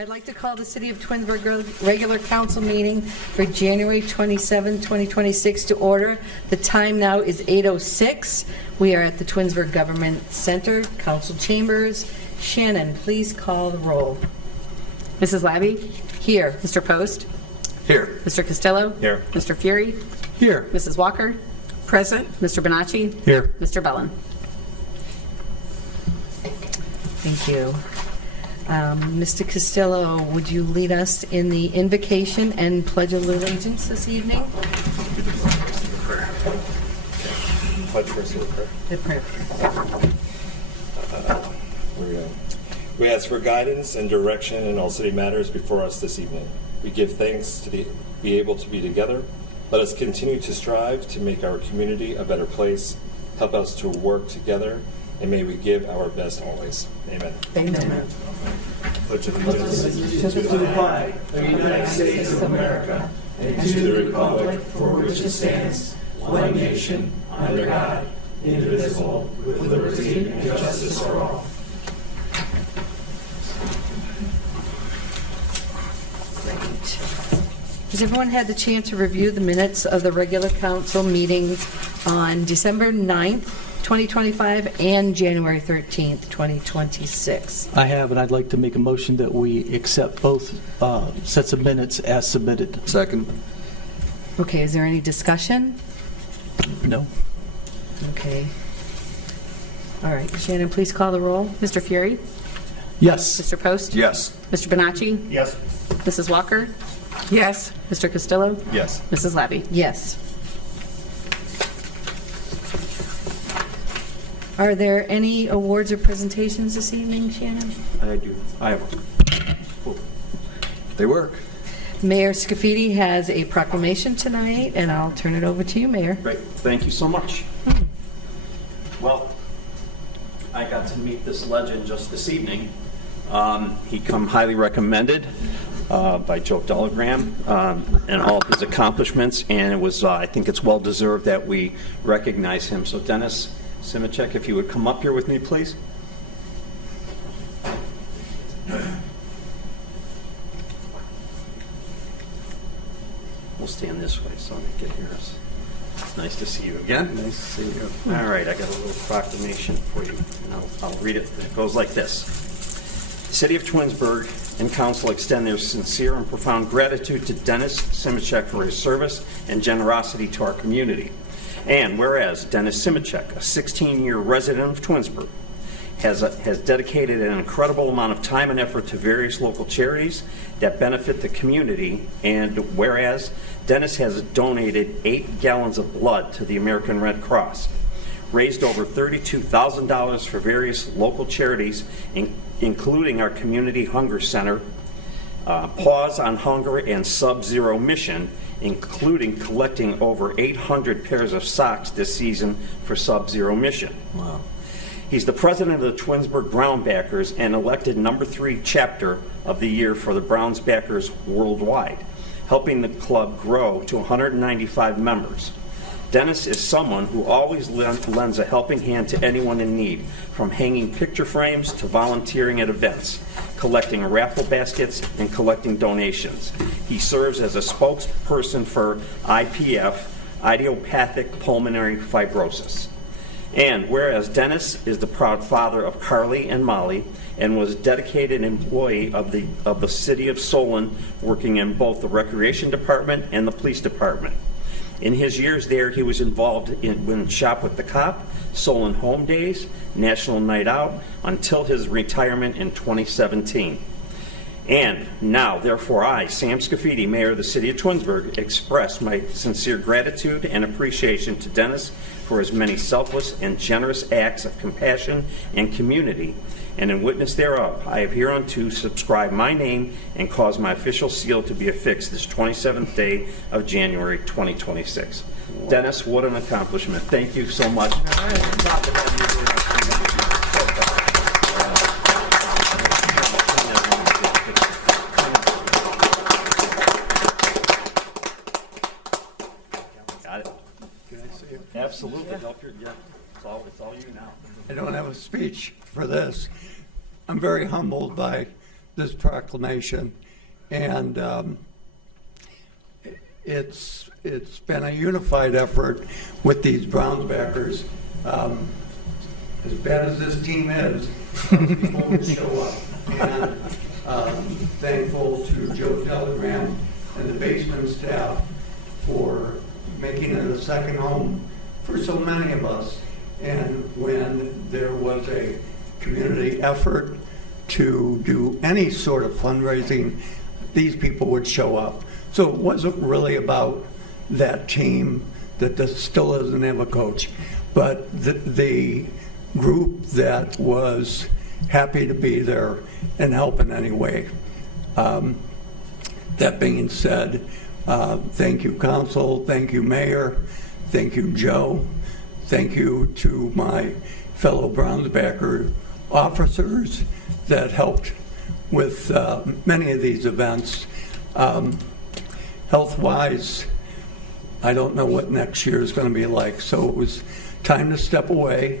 I'd like to call the City of Twinsburg regular council meeting for January 27, 2026 to order. The time now is 8:06. We are at the Twinsburg Government Center, council chambers. Shannon, please call the roll. Mrs. Labby? Here. Mr. Post? Here. Mr. Costello? Here. Mr. Fury? Here. Mrs. Walker? Present. Mr. Bonacci? Here. Mr. Bellin? Thank you. Mr. Costello, would you lead us in the invocation and pledge of allegiance this evening? Pledge first of prayer. The prayer. We ask for guidance and direction in all city matters before us this evening. We give thanks to be able to be together. Let us continue to strive to make our community a better place. Help us to work together, and may we give our best always. Amen. Amen. Pledge allegiance to the flag of the United States of America and to the republic for which it stands, one nation, under God, indivisible, with liberty and justice for all. Has everyone had the chance to review the minutes of the regular council meetings on December 9th, 2025 and January 13th, 2026? I have, and I'd like to make a motion that we accept both sets of minutes as submitted. Second. Okay, is there any discussion? No? Okay. All right, Shannon, please call the roll. Mr. Fury? Yes. Mr. Post? Yes. Mr. Bonacci? Yes. Mrs. Walker? Yes. Mr. Costello? Yes. Mrs. Labby? Yes. Are there any awards or presentations this evening, Shannon? I do. I have one. They work. Mayor Scafidi has a proclamation tonight, and I'll turn it over to you, Mayor. Great, thank you so much. Well, I got to meet this legend just this evening. He come highly recommended by Joe Delagram and all of his accomplishments, and it was, I think it's well deserved that we recognize him. So Dennis Simicek, if you would come up here with me, please. We'll stand this way so I can get here. It's nice to see you again. Nice to see you. All right, I got a little proclamation for you, and I'll read it. It goes like this. The City of Twinsburg and Council extend their sincere and profound gratitude to Dennis Simicek for his service and generosity to our community. And whereas Dennis Simicek, a 16-year resident of Twinsburg, has dedicated an incredible amount of time and effort to various local charities that benefit the community, and whereas Dennis has donated 8 gallons of blood to the American Red Cross, raised over $32,000 for various local charities, including our Community Hunger Center, Pause on Hunger and Sub-Zero Mission, including collecting over 800 pairs of socks this season for Sub-Zero Mission. Wow. He's the president of the Twinsburg Brown Backers and elected number 3 chapter of the year for the Browns Backers worldwide, helping the club grow to 195 members. Dennis is someone who always lends a helping hand to anyone in need, from hanging picture frames to volunteering at events, collecting raffle baskets, and collecting donations. He serves as a spokesperson for IPF, idiopathic pulmonary fibrosis. And whereas Dennis is the proud father of Carly and Molly and was a dedicated employee of the city of Solon, working in both the recreation department and the police department. In his years there, he was involved in Shop with the Cop, Solon Home Days, National Night Out, until his retirement in 2017. And now, therefore, I, Sam Scafidi, Mayor of the City of Twinsburg, express my sincere gratitude and appreciation to Dennis for his many selfless and generous acts of compassion and community. And in witness thereof, I have hereunto subscribed my name and caused my official seal to be affixed this 27th day of January 2026. Wow. Dennis, what an accomplishment. Thank you so much. Got it. Can I say it? Absolutely. Help your, yeah, it's all you now. I don't have a speech for this. I'm very humbled by this proclamation, and it's been a unified effort with these Browns backers. As bad as this team is, people would show up. And thankful to Joe Telegram and the basement staff for making it a second home for so many of us. And when there was a community effort to do any sort of fundraising, these people would show up. So it wasn't really about that team that still doesn't have a coach, but the group that was happy to be there and help in any way. That being said, thank you, Council, thank you, Mayor, thank you, Joe, thank you to my fellow Brownsbacker officers that helped with many of these events. Health-wise, I don't know what next year is going to be like, so it was time to step away.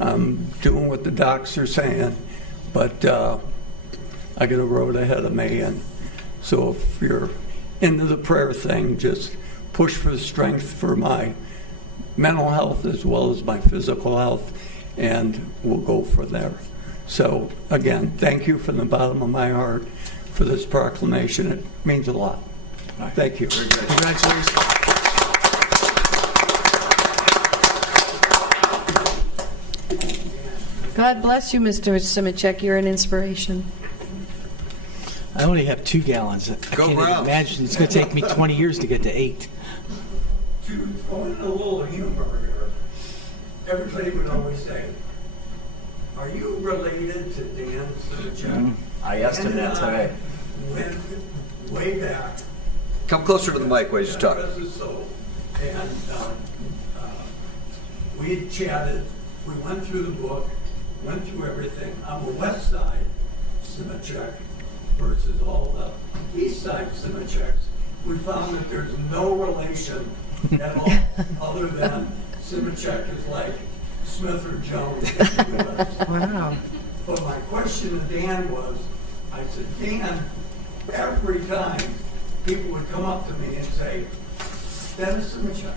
I'm doing what the docs are saying, but I got a road ahead of me, and so if you're into the prayer thing, just push for the strength for my mental health as well as my physical health, and we'll go from there. So again, thank you from the bottom of my heart for this proclamation. It means a lot. Thank you. Congratulations. God bless you, Mr. Simichek. You're an inspiration. I only have 2 gallons. I can't even imagine. It's going to take me 20 years to get to 8. To go in a little humor here, everybody would always say, are you related to Dan Simichek? I asked him that today. Went way back. Come closer to the mic while you're talking. And we had chatted, we went through the book, went through everything. On the west side, Simichek versus all the east side Simicheks, we found that there's no relation at all other than Simichek is like Smith or Jones. Wow. But my question to Dan was, I said, Dan, every time people would come up to me and say, Dennis Simichek,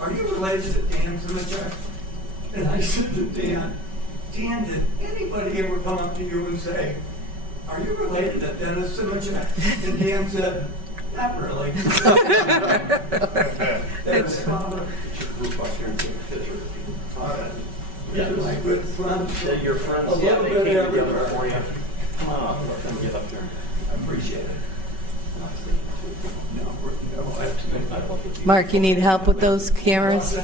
are you related to Dan Simichek? And I said to Dan, did anybody ever come up to you and say, are you related to Dennis Simichek? And Dan said, not really. That's father. These are my good friends. Your friends, A yeah, little they bit came together everywhere. for you. Come on up, let me get up there. I appreciate it. No, absolutely. Mark, you need help with those cameras?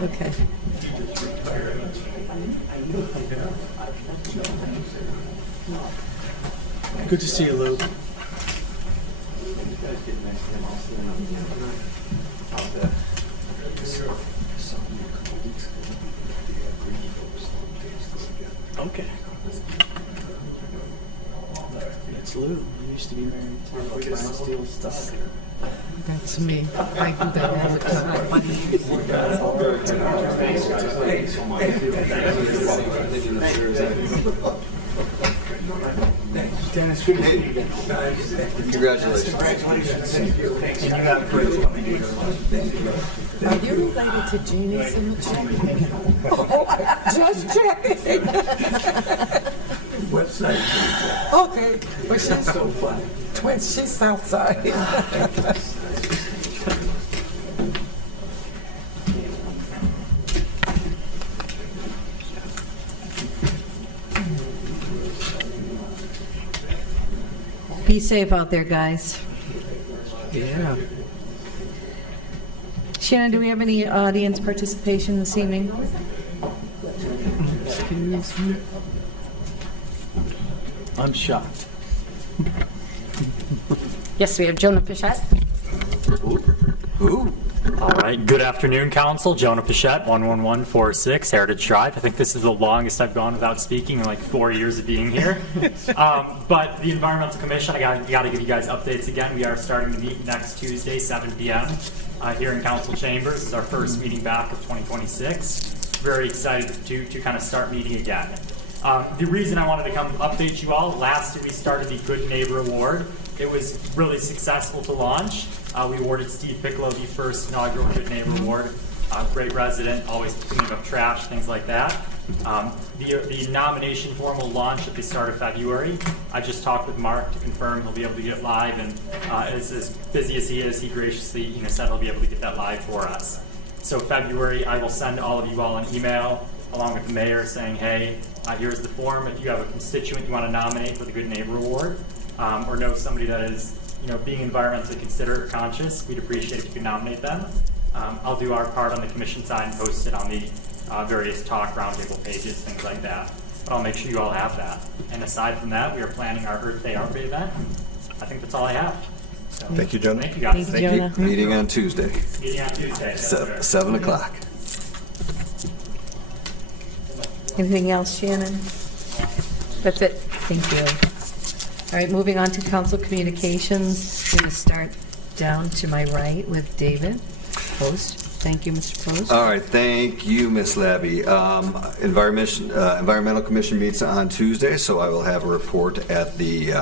Okay. Good to see you, Lou. Okay. That's Lou. He used to be married to Brian Steele's stuff. That's me. I do that all the time. Dennis, good to see you again. Congratulations. Thank you. Are you related to Jeannie Simichek? Just checking. What side? Okay, but she's So funny. she's south side. Be safe out there, guys. Yeah. Shannon, do we have any audience participation this evening? Excuse me. I'm shocked. Yes, we have Jonah Pichette. All right. Good afternoon, Council. Jonah Pichette, 11146 Heritage Drive. I think this is the longest I've gone without speaking in like 4 years of being here. But the Environmental Commission, I got to give you guys updates again. We are starting to meet next Tuesday, 7 p.m. Here in Council Chambers. This is our first meeting back of 2026. Very excited to kind of start meeting again. The reason I wanted to come update you all, last year we started the Good Neighbor Award. It was really successful to launch. We awarded Steve Piccolo the first inaugural Good Neighbor Award. Great resident, always cleaning up trash, things like that. The nomination form will launch at the start of February. I just talked with Mark to confirm he'll be able to get live, and as busy as he is, he graciously said he'll be able to get that live for us. So February, I will send all of you all an email along with the mayor saying, hey, here's the form. If you have a constituent you want to nominate for the Good Neighbor Award, or know somebody that is being environmentally considerate or conscious, we'd appreciate if you could nominate them. I'll do our part on the commission side and post it on the various talk roundtable pages, things like that. But I'll make sure you all have that. And aside from that, we are planning our Earth Day Art Day event. I think that's all I have. So, Thank you, Jonah. Thank you, guys. Thank you, Jonah. Meeting on Tuesday, Meeting on Tuesday. 7 o'clock. Anything else, Shannon? That's it. Thank you. All right, moving on to council communications. I'm going to start down to my right with David Post. Thank you, Mr. Post. All right, thank you, Ms. Labby. Environmental Commission meets on Tuesday, so I will have a report at the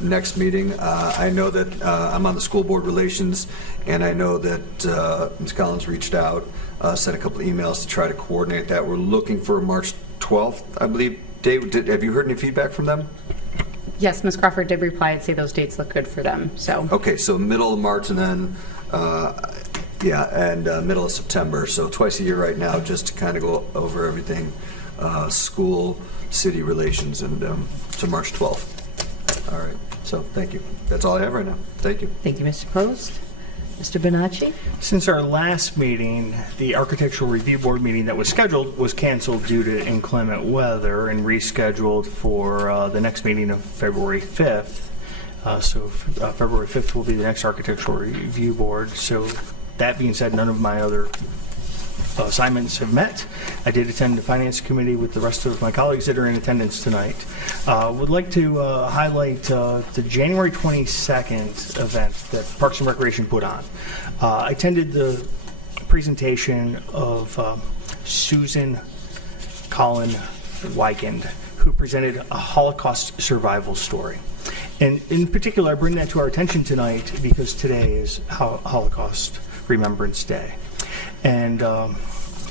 next meeting. I know that I'm on the school board relations, and I know that Ms. Collins reached out, sent a couple of emails to try to coordinate that. We're looking for March 12th, I believe. Dave, have you heard any feedback from them? Yes, Ms. Crawford did reply and say those dates look good for them. So Okay, so middle of March and then, middle of September. So twice a year right now, just to kind of go over everything, school, city relations, and to March 12th. All right, so thank you. That's all I have right now. Thank you. Thank you, Mr. Post. Mr. Bonacci? Since our last meeting, the Architectural Review Board meeting that was scheduled was canceled due to inclement weather and rescheduled for the next meeting of February 5th. February 5th will be the next Architectural Review Board. So that being said, none of my other assignments have met. I did attend the Finance Committee with the rest of my colleagues that are in attendance tonight. Would like to highlight the January 22nd event that Parks and Recreation put on. I attended the presentation of Susan Collin Weigand, who presented a Holocaust survival story. And in particular, I bring that to our attention tonight because today is Holocaust Remembrance Day. And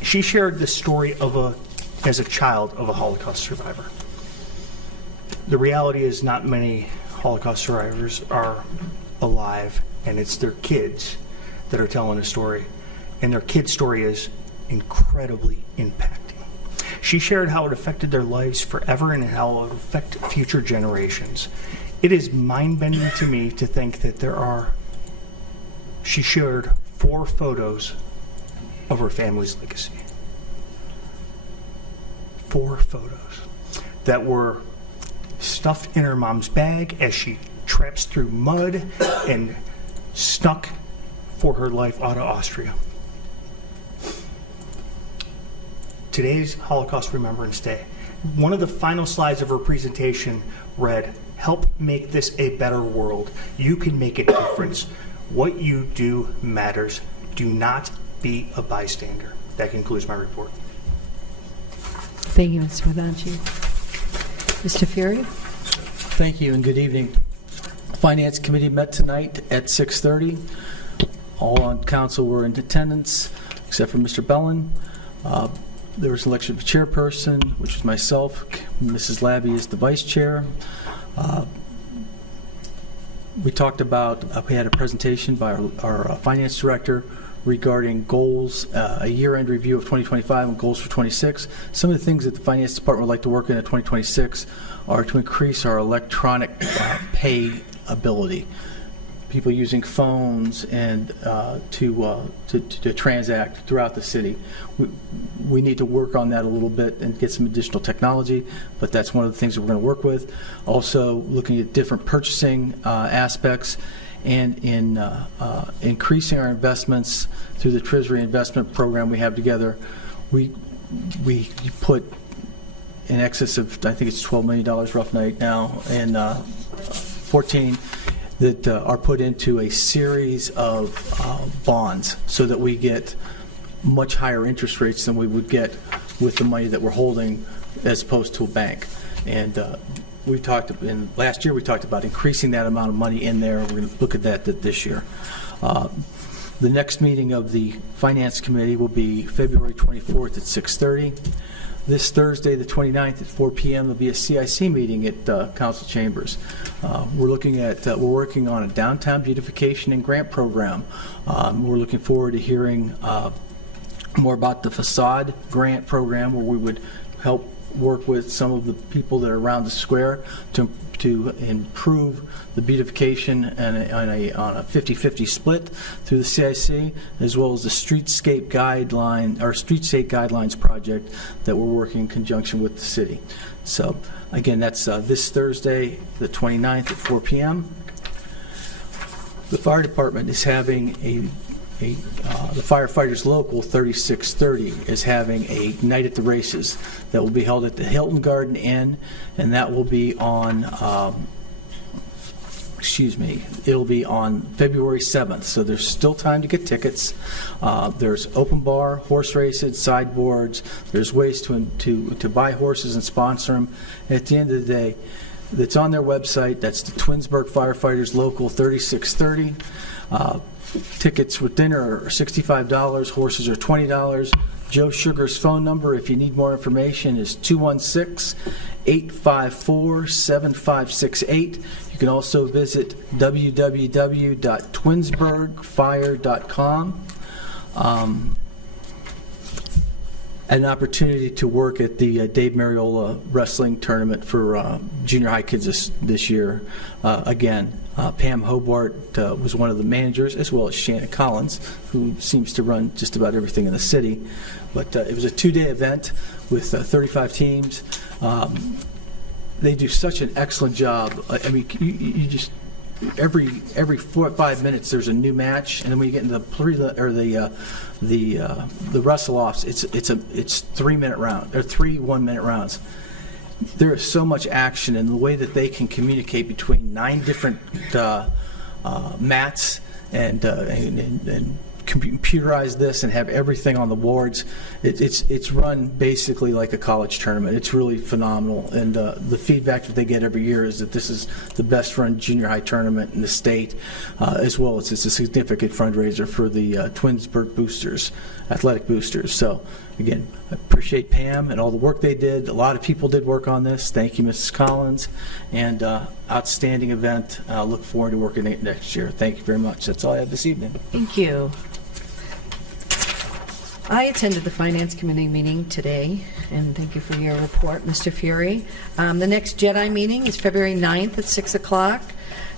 she shared the story as a child of a Holocaust survivor. The reality is not many Holocaust survivors are alive, and it's their kids that are telling a story. And their kid's story is incredibly impacting. She shared how it affected their lives forever and how it will affect future generations. It is mind-bending to me to think that she shared 4 photos of her family's legacy. 4 photos that were stuffed in her mom's bag as she traipsed through mud and snuck for her life out of Austria. Today's Holocaust Remembrance Day. One of the final slides of her presentation read, "Help make this a better world. You can make a difference. What you do matters. Do not be a bystander." That concludes my report. Thank you, Mr. Bonacci. Mr. Fury? Thank you and good evening. Finance Committee met tonight at 6:30. All on council were in attendance, except for Mr. Bellin. There was election of chairperson, which was myself. Mrs. Labby is the vice chair. We talked about, we had a presentation by our finance director regarding goals, a year-end review of 2025 and goals for 26. Some of the things that the finance department would like to work in at 2026 are to increase our electronic pay ability. People using phones and to transact throughout the city. We need to work on that a little bit and get some additional technology, but that's one of the things that we're going to work with. Also, looking at different purchasing aspects and in increasing our investments through the Treasury investment program we have together. We put in excess of, I think it's $12 million rough night now, and 14 that are put into a series of bonds so that we get much higher interest rates than we would get with the money that we're holding as opposed to a bank. And last year we talked about increasing that amount of money in there. We're going to look at that this year. The next meeting of the Finance Committee will be February 24th at 6:30. This Thursday, the 29th at 4 p.m. will be a CIC meeting at Council Chambers. We're working on a downtown beautification and grant program. We're looking forward to hearing more about the facade grant program, where we would help work with some of the people that are around the square to improve the beautification on a 50-50 split through the CIC, as well as the streetscape guidelines project that we're working in conjunction with the city. So again, that's this Thursday, the 29th at 4 p.m. The fire department is having the Firefighters Local 3630 is having a night at the races that will be held at the Hilton Garden Inn, and that will be on, it'll be on February 7th, so there's still time to get tickets. There's open bar, horse races, sideboards, there's ways to buy horses and sponsor them. At the end of the day, it's on their website. That's the Twinsburg Firefighters Local 3630. Tickets with dinner are $65, horses are $20. Joe Sugar's phone number, if you need more information, is 216-854-7568. You can also visit www.twinsburgfire.com. An opportunity to work at the Dave Mariola wrestling tournament for junior high kids this year. Again, Pam Hobart was one of the managers, as well as Shannon Collins, who seems to run just about everything in the city. But it was a 2-day event with 35 teams. They do such an excellent job. I mean, you just every 4 or 5 minutes there's a new match, and then when you get into the wrestle-offs, it's 3-minute round or 3 1-minute rounds. There is so much action, and the way that they can communicate between 9 different mats and computerize this and have everything on the boards. It's run basically like a college tournament. It's really phenomenal, and the feedback that they get every year is that this is the best run junior high tournament in the state, as well as it's a significant fundraiser for the Twinsburg boosters, athletic boosters. So again, I appreciate Pam and all the work they did. A lot of people did work on this. Thank you, Mrs. Collins, and outstanding event. Look forward to working it next year. Thank you very much. That's all I have this evening. Thank you. I attended the Finance Committee meeting today, and thank you for your report, Mr. Fury. The next JEDI meeting is February 9th at 6 o'clock.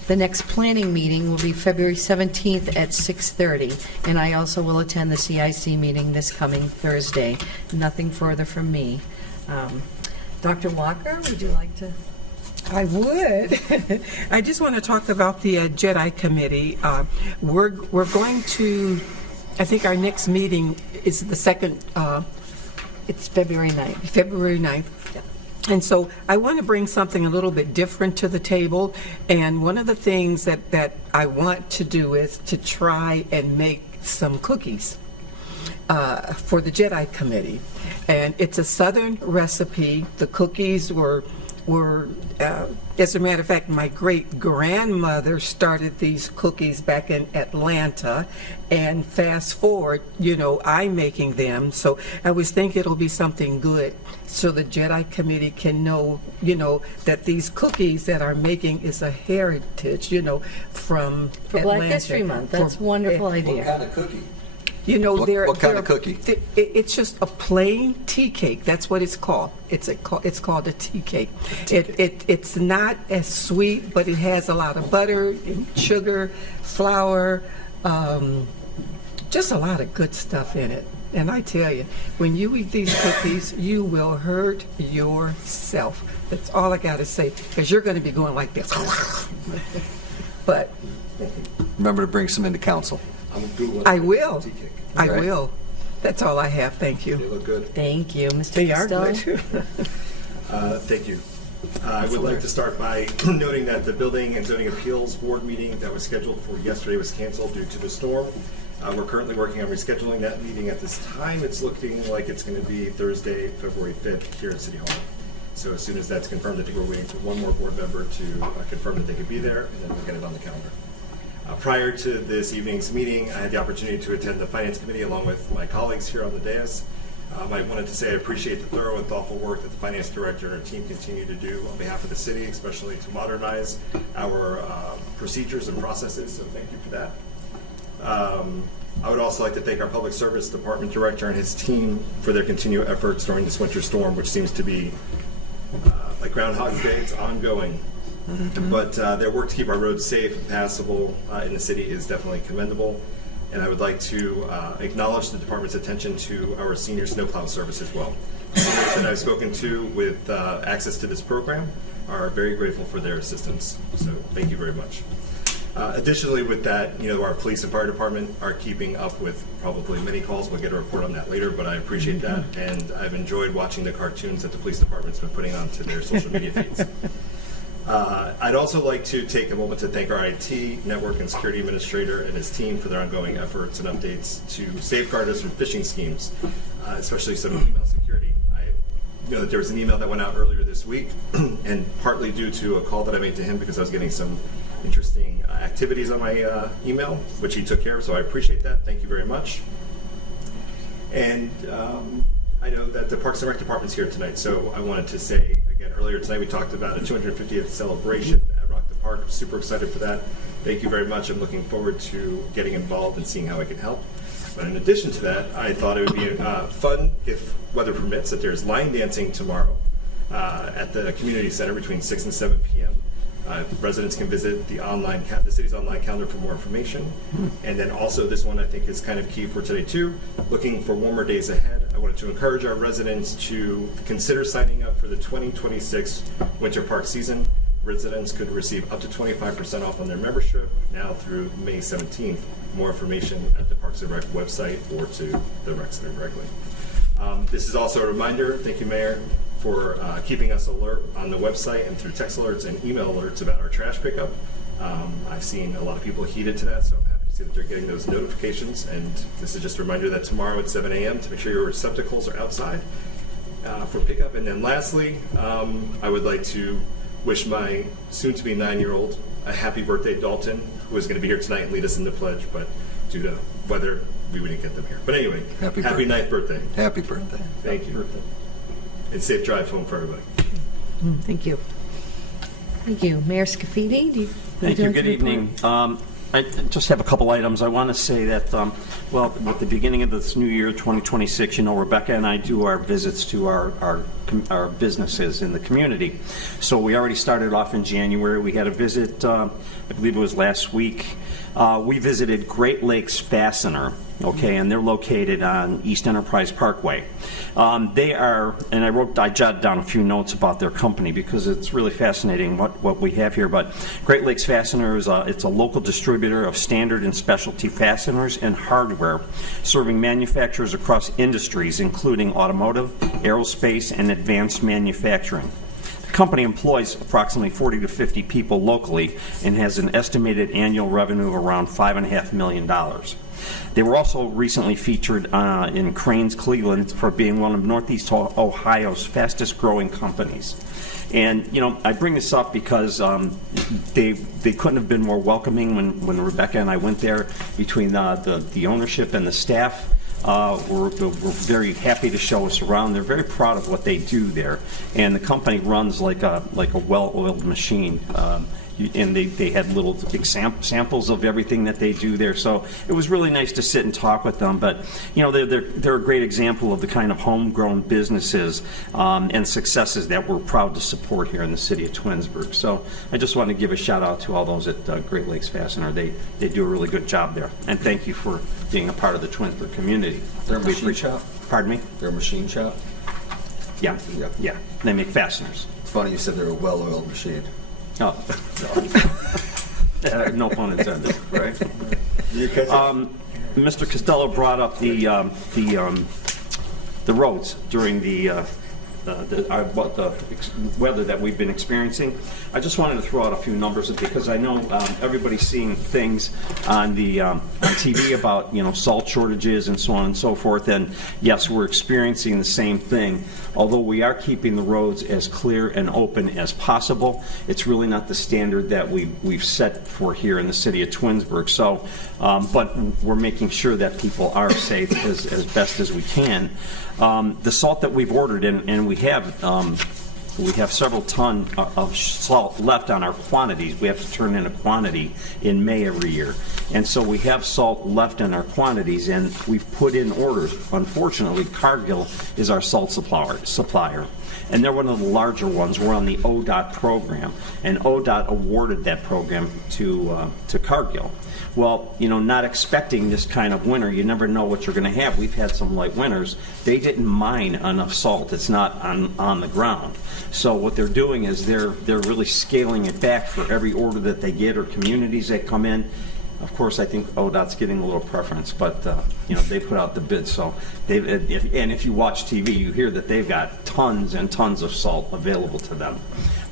The next planning meeting will be February 17th at 6:30, and I also will attend the CIC meeting this coming Thursday. Nothing further from me. Dr. Walker, would you like to? I would. I just want to talk about the JEDI committee. We're going to, I think our next meeting is the second, It's February 9th. February 9th. And so I want to bring something a little bit different to the table. And one of the things that I want to do is to try and make some cookies for the JEDI committee. And it's a Southern recipe. The cookies were as a matter of fact, my great-grandmother started these cookies back in Atlanta, and fast forward, I'm making them. So I was thinking it'll be something good so the JEDI committee can know, that these cookies that I'm making is a heritage, from For Atlanta. Black History Month. That's a wonderful What idea. kind of cookie? What kind of cookie? It's just a plain tea cake. That's what it's called. It's called a tea cake. It's not as sweet, but it has a lot of butter, and sugar, flour, just a lot of good stuff in it. And I tell you, when you eat these cookies, you will hurt yourself. That's all I got to say, because you're going to be going like this. But Remember to bring some into council. I'm Googling I will. tea cake. I Okay. will. That's all I have. Thank They you. look good. Thank you, Mr. They are Costello. good. Thank you. I would like to start by noting that the Building and Zoning Appeals Board meeting that was scheduled for yesterday was canceled due to the storm. We're currently working on rescheduling that meeting. At this time, it's looking like it's going to be Thursday, February 5th here at City Hall. So as soon as that's confirmed, I think we're waiting for one more board member to confirm that they could be there, and then we'll get it on the calendar. Prior to this evening's meeting, I had the opportunity to attend the Finance Committee along with my colleagues here on the dais. I wanted to say I appreciate the thorough and thoughtful work that the Finance Director and her team continue to do on behalf of the city, especially to modernize our procedures and processes, so thank you for that. I would also like to thank our Public Service Department Director and his team for their continued efforts during this winter storm, which seems to be like Groundhog Day, it's ongoing. But their work to keep our roads safe and passable in the city is definitely commendable. And I would like to acknowledge the department's attention to our senior snowplow service as well. Seniors that I've spoken to with access to this program are very grateful for their assistance. So thank you very much. Additionally, with that, our police and fire department are keeping up with probably many calls. We'll get a report on that later, but I appreciate that. And I've enjoyed watching the cartoons that the police department's been putting onto their social media feeds. I'd also like to take a moment to thank our IT, network, and security administrator and his team for their ongoing efforts and updates to safeguard us from phishing schemes, especially some email security. I know that there was an email that went out earlier this week, and partly due to a call that I made to him because I was getting some interesting activities on my email, which he took care of, so I appreciate that. Thank you very much. And I know that the Parks and Rec Department's here tonight, so I wanted to say, again, earlier tonight we talked about a 250th celebration at Rock the Park. I'm super excited for that. Thank you very much. I'm looking forward to getting involved and seeing how I can help. But in addition to that, I thought it would be fun, if weather permits, that there's line dancing tomorrow at the community center between 6 and 7 p.m. Residents can visit the city's online calendar for more information. And then also this one I think is kind of key for today too. Looking for warmer days ahead, I wanted to encourage our residents to consider signing up for the 2026 winter park season. Residents could receive up to 25% off on their membership now through May 17th. More information at the Parks and Rec website or to the Rec Center directly. This is also a reminder, thank you Mayor, for keeping us alert on the website and through text alerts and email alerts about our trash pickup. I've seen a lot of people heeded to that, so I'm happy to see that they're getting those notifications. And this is just a reminder that tomorrow at 7 a.m. to make sure your receptacles are outside for pickup. And then lastly, I would like to wish my soon-to-be 9-year-old a happy birthday, Dalton, who is going to be here tonight and lead us in the pledge, but due to weather, we wouldn't get them here. But anyway, happy 9th birthday. Happy birthday. Thank you. And safe drive home for everybody. Thank you. Thank you. Mayor Scafidi? Thank you. Good evening. I just have a couple items. I want to say that, well, with the beginning of this new year, 2026, Rebecca and I do our visits to our businesses in the community. So we already started off in January. We had a visit, I believe it was last week. We visited Great Lakes Fastener, okay, and they're located on East Enterprise Parkway. They are, and I jotted down a few notes about their company because it's really fascinating what we have here. But Great Lakes Fastener is it's a local distributor of standard and specialty fasteners and hardware, serving manufacturers across industries, including automotive, aerospace, and advanced manufacturing. The company employs approximately 40 to 50 people locally and has an estimated annual revenue of around $5.5 million. They were also recently featured in Crain's Cleveland for being one of Northeast Ohio's fastest growing companies. And, I bring this up because they couldn't have been more welcoming when Rebecca and I went there. Between the ownership and the staff, we're very happy to show us around. They're very proud of what they do there. And the company runs like a well-oiled machine. And they had little samples of everything that they do there. So it was really nice to sit and talk with them. But, they're a great example of the kind of homegrown businesses and successes that we're proud to support here in the city of Twinsburg. So I just want to give a shout out to all those at Great Lakes Fastener. They do a really good job there. And thank you for being a part of the Twinsburg community. They're a machine shop? Pardon me? They're a machine shop? Yeah. They make fasteners. It's funny you said they're a well-oiled machine. Oh. No pun intended. Right? Mr. Costello brought up the roads during the weather that we've been experiencing. I just wanted to throw out a few numbers because I know everybody's seeing things on the on TV about salt shortages and so on and so forth. And yes, we're experiencing the same thing. Although we are keeping the roads as clear and open as possible, it's really not the standard that we've set for here in the city of Twinsburg. So, but we're making sure that people are safe as best as we can. The salt that we've ordered, and we have several ton of salt left on our quantities. We have to turn in a quantity in May every year. And so we have salt left in our quantities, and we've put in orders. Unfortunately, Cargill is our salt supplier. And they're one of the larger ones. We're on the ODOT program, and ODOT awarded that program to Cargill. Well, not expecting this kind of winter, you never know what you're going to have. We've had some light winters. They didn't mine enough salt. It's not on the ground. So what they're doing is they're really scaling it back for every order that they get or communities that come in. Of course, I think ODOT's getting a little preference, but they put out the bid. So if you watch TV, you hear that they've got tons and tons of salt available to them.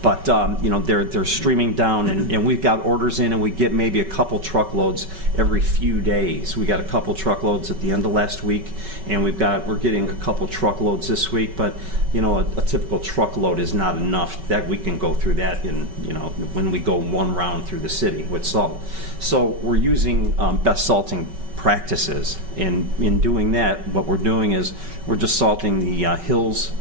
But they're streaming down, and we've got orders in, and we get maybe a couple truckloads every few days. We got a couple truckloads at the end of last week, and we're getting a couple truckloads this week. But a typical truckload is not enough that we can go through that when we go one round through the city with salt. So we're using best salting practices. In doing that, what we're doing is we're just salting the hills,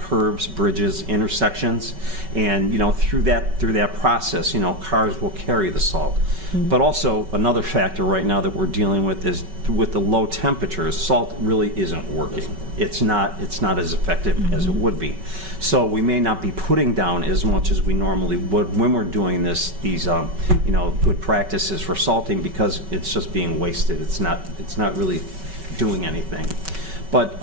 curves, bridges, intersections, and through that process, cars will carry the salt. Mm-hmm. But also another factor right now that we're dealing with is with the low temperatures, salt really isn't working. It's not as effective mm-hmm. as it would be. So we may not be putting down as much as we normally would when we're doing these good practices for salting, because it's just being wasted. It's not really doing anything. But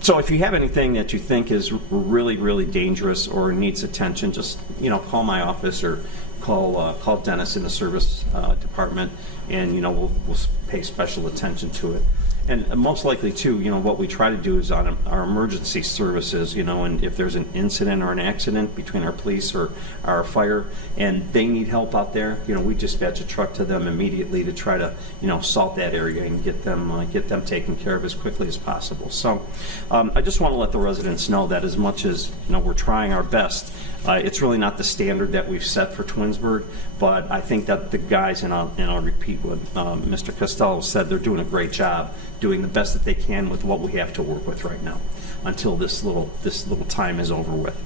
so if you have anything that you think is really, really dangerous or needs attention, just call my office or call Dennis in the service department, and we'll pay special attention to it. And most likely too, what we try to do is on our emergency services, and if there's an incident or an accident between our police or our fire, and they need help out there, we dispatch a truck to them immediately to try to, salt that area and get them taken care of as quickly as possible. So I just want to let the residents know that as much as we're trying our best, it's really not the standard that we've set for Twinsburg, but I think that the guys, and I'll repeat what Mr. Costello said, they're doing a great job, doing the best that they can with what we have to work with right now until this little time is over with.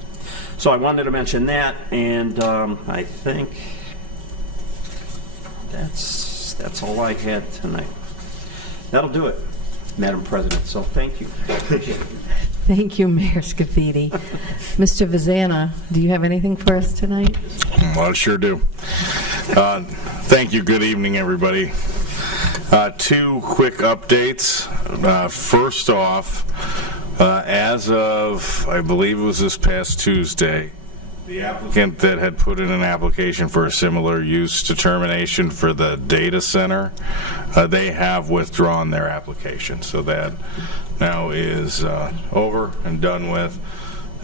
So I wanted to mention that, and I think that's all I had tonight. That'll do it, Madam President, so thank you. I appreciate it. Thank you, Mayor Scafidi. Mr. Vazana, do you have anything for us tonight? Well, I sure do. Thank you. Good evening, everybody. Two quick updates. First off, as of, I believe it was this past Tuesday, the applicant that had put in an application for a similar use determination for the data center, they have withdrawn their application. So that now is over and done with,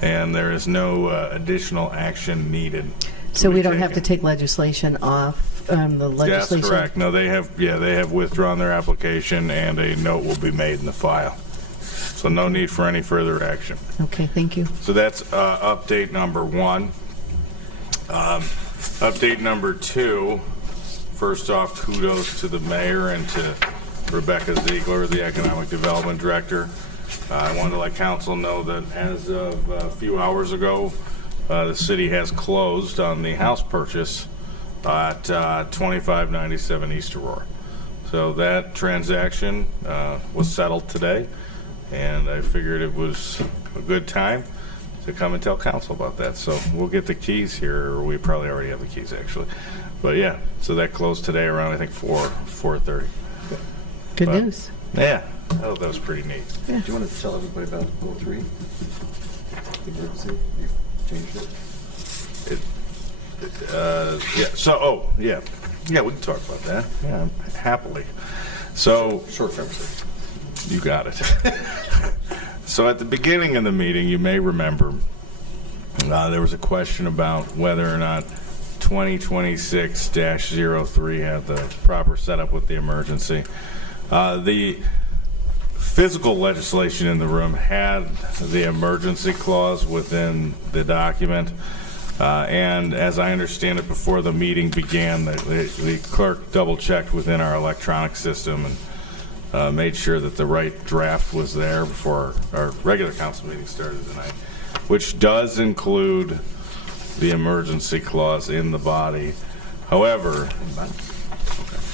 and there is no additional action needed. So we don't have to take legislation off the legislation? That's correct. No, they have withdrawn their application, and a note will be made in the file. So no need for any further action. Okay, thank you. So that's update number one. Update number two, first off, kudos to the mayor and to Rebecca Ziegler, the Economic Development Director. I wanted to let council know that as of a few hours ago, the city has closed on the house purchase at 2597 East Aurora. So that transaction was settled today, and I figured it was a good time to come and tell council about that. So we'll get the keys here, or we probably already have the keys actually. But yeah, so that closed today around, I think, 4:30. Good news. Yeah, I thought that was pretty neat. Yeah. Do you want to tell everybody about 03? Emergency? You changed it? Yeah. So, yeah, we can talk about that. Yeah, happily. So short term. You got it. So at the beginning of the meeting, you may remember, there was a question about whether or not 2026-03 had the proper setup with the emergency. The physical legislation in the room had the emergency clause within the document. And as I understand it, before the meeting began, the clerk double-checked within our electronic system and made sure that the right draft was there before our regular council meeting started tonight, which does include the emergency clause in the body. However,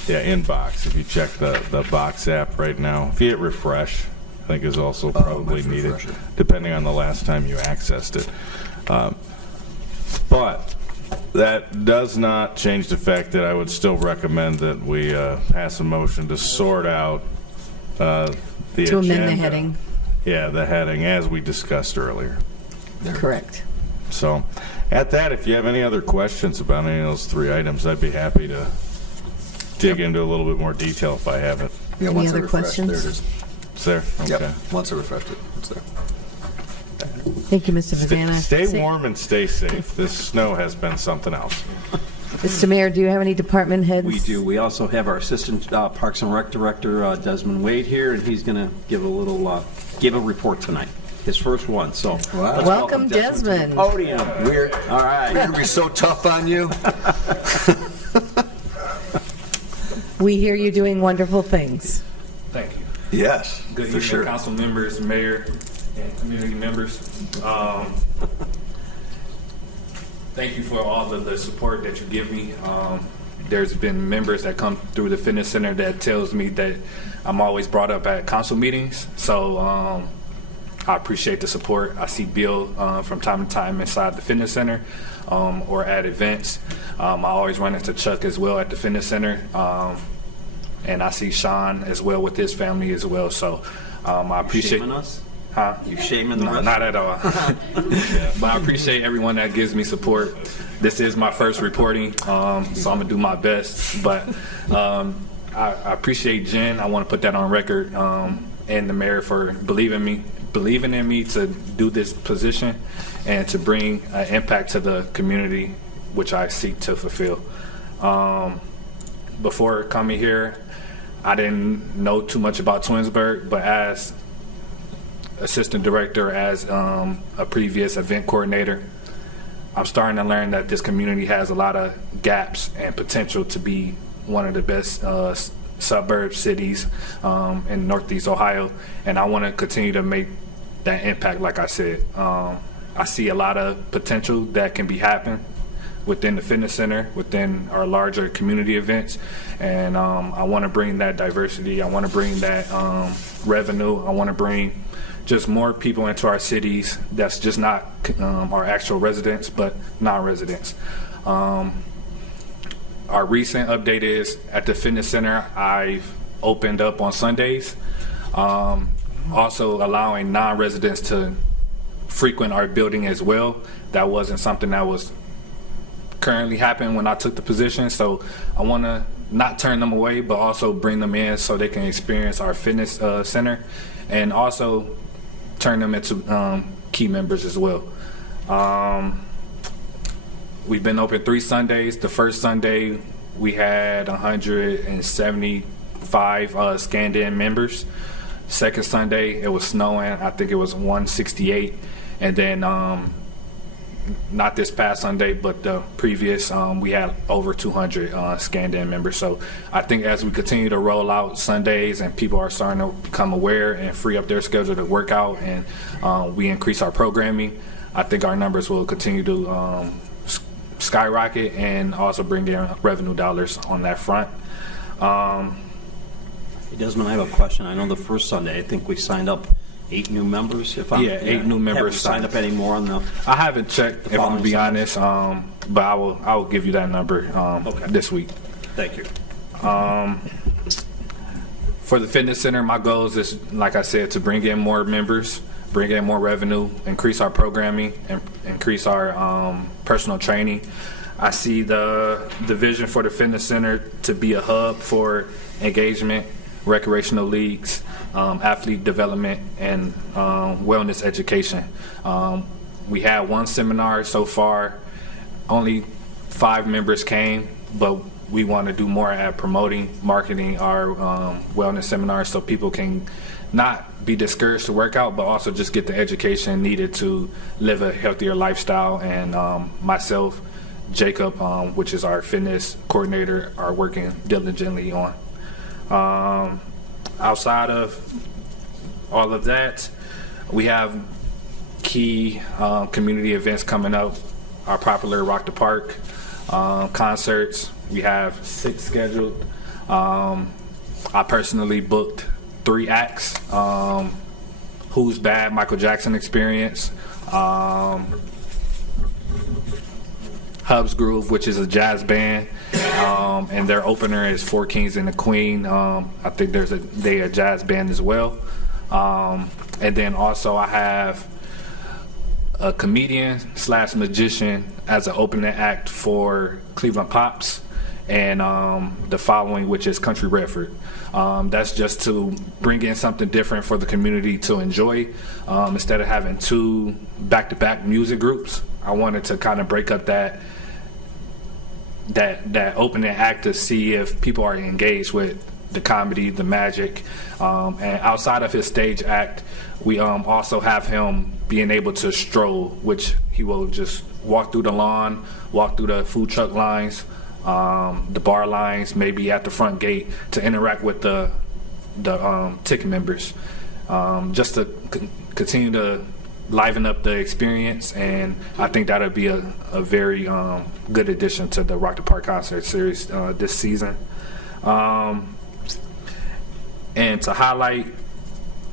inbox, if you check the box app right now, if you hit refresh, I think is also probably needed, depending on the last time you accessed it. But that does not change the fact that I would still recommend that we pass a motion to sort out the agenda. To amend the heading. Yeah, the heading, as we discussed earlier. Correct. So, at that, if you have any other questions about any of those three items, I'd be happy to dig into a little bit more detail if I have it. Yeah, Any once I other refresh, questions? there it is. It's there? Okay. Yep, once I refreshed it, it's there. Thank you, Mr. Vazana. Stay warm and stay safe. This snow has been something else. Mr. Mayor, do you have any department heads? We do. We also have our Assistant Parks and Rec Director, Desmond Wade, here, and he's going to give a report tonight. His first one, so. Wow. let's Welcome, Desmond. to the podium. All right. We're going to be so tough on you. We hear you doing wonderful things. Thank you. Yes, Good for evening, sure. council members, mayor, and community members. Thank you for all of the support that you give me. There's been members that come through the fitness center that tells me that I'm always brought up at council meetings. So I appreciate the support. I see Bill from time to time inside the fitness center or at events. I always run into Chuck as well at the fitness center. And I see Sean as well with his family as well. So I appreciate. Shaming us? Huh? You shaming the No, rest? not at all. But I appreciate everyone that gives me support. This is my first reporting, so I'm gonna do my best. But I appreciate Jen. I want to put that on record, and the mayor for believing in me to do this position and to bring an impact to the community, which I seek to fulfill. Before coming here, I didn't know too much about Twinsburg, but as assistant director, as a previous event coordinator, I'm starting to learn that this community has a lot of gaps and potential to be one of the best suburb cities in Northeast Ohio, and I want to continue to make that impact. Like I said, I see a lot of potential that can be happening within the fitness center, within our larger community events, and I want to bring that diversity. I want to bring that revenue. I want to bring just more people into our cities that's just not our actual residents, but non-residents. Our recent update is at the fitness center, I've opened up on Sundays, also allowing non-residents to frequent our building as well. That wasn't something that was currently happening when I took the position, so I want to not turn them away, but also bring them in so they can experience our fitness center, and also turn them into key members as well. We've been open 3 Sundays. The first Sunday we had 175 scanned in members. Second Sunday it was snowing. I think it was 168, and then not this past Sunday, but the previous, we had over 200 scanned in members. So I think as we continue to roll out Sundays and people are starting to become aware and free up their schedule to work out, and we increase our programming, I think our numbers will continue to skyrocket and also bring in revenue dollars on that front. Desmond, I have a question. I know the first Sunday, I think we signed up 8 new members. Yeah, 8 new members. Have we signed up any more on the? I haven't checked, if I'm going to be honest, but I will give you that number this week. Thank you. For the fitness center, my goal is just, like I said, to bring in more members, bring in more revenue, increase our programming, and increase our personal training. I see the vision for the fitness center to be a hub for engagement, recreational leagues, athlete development, and wellness education. We had one seminar so far. Only 5 members came, but we want to do more at promoting, marketing our wellness seminars so people can not be discouraged to work out, but also just get the education needed to live a healthier lifestyle. And myself, Jacob, which is our fitness coordinator, are working diligently on. Outside of all of that, we have key community events coming up. Our popular Rock the Park concerts. We have 6 scheduled. I personally booked 3 acts. Who's Bad, Michael Jackson Experience. Hub's Groove, which is a jazz band, and their opener is Four Kings and the Queen. I think they a jazz band as well. And then also I have a comedian / magician as an opening act for Cleveland Pops, and the following, which is Country Redford. That's just to bring in something different for the community to enjoy. Instead of having 2 back-to-back music groups, I wanted to kind of break up that opening act to see if people are engaged with the comedy, the magic. And outside of his stage act, we also have him being able to stroll, which he will just walk through the lawn, walk through the food truck lines, the bar lines, maybe at the front gate, to interact with the ticket members, just to continue to liven up the experience. And I think that'll be a very good addition to the Rock the Park concert series this season. And to highlight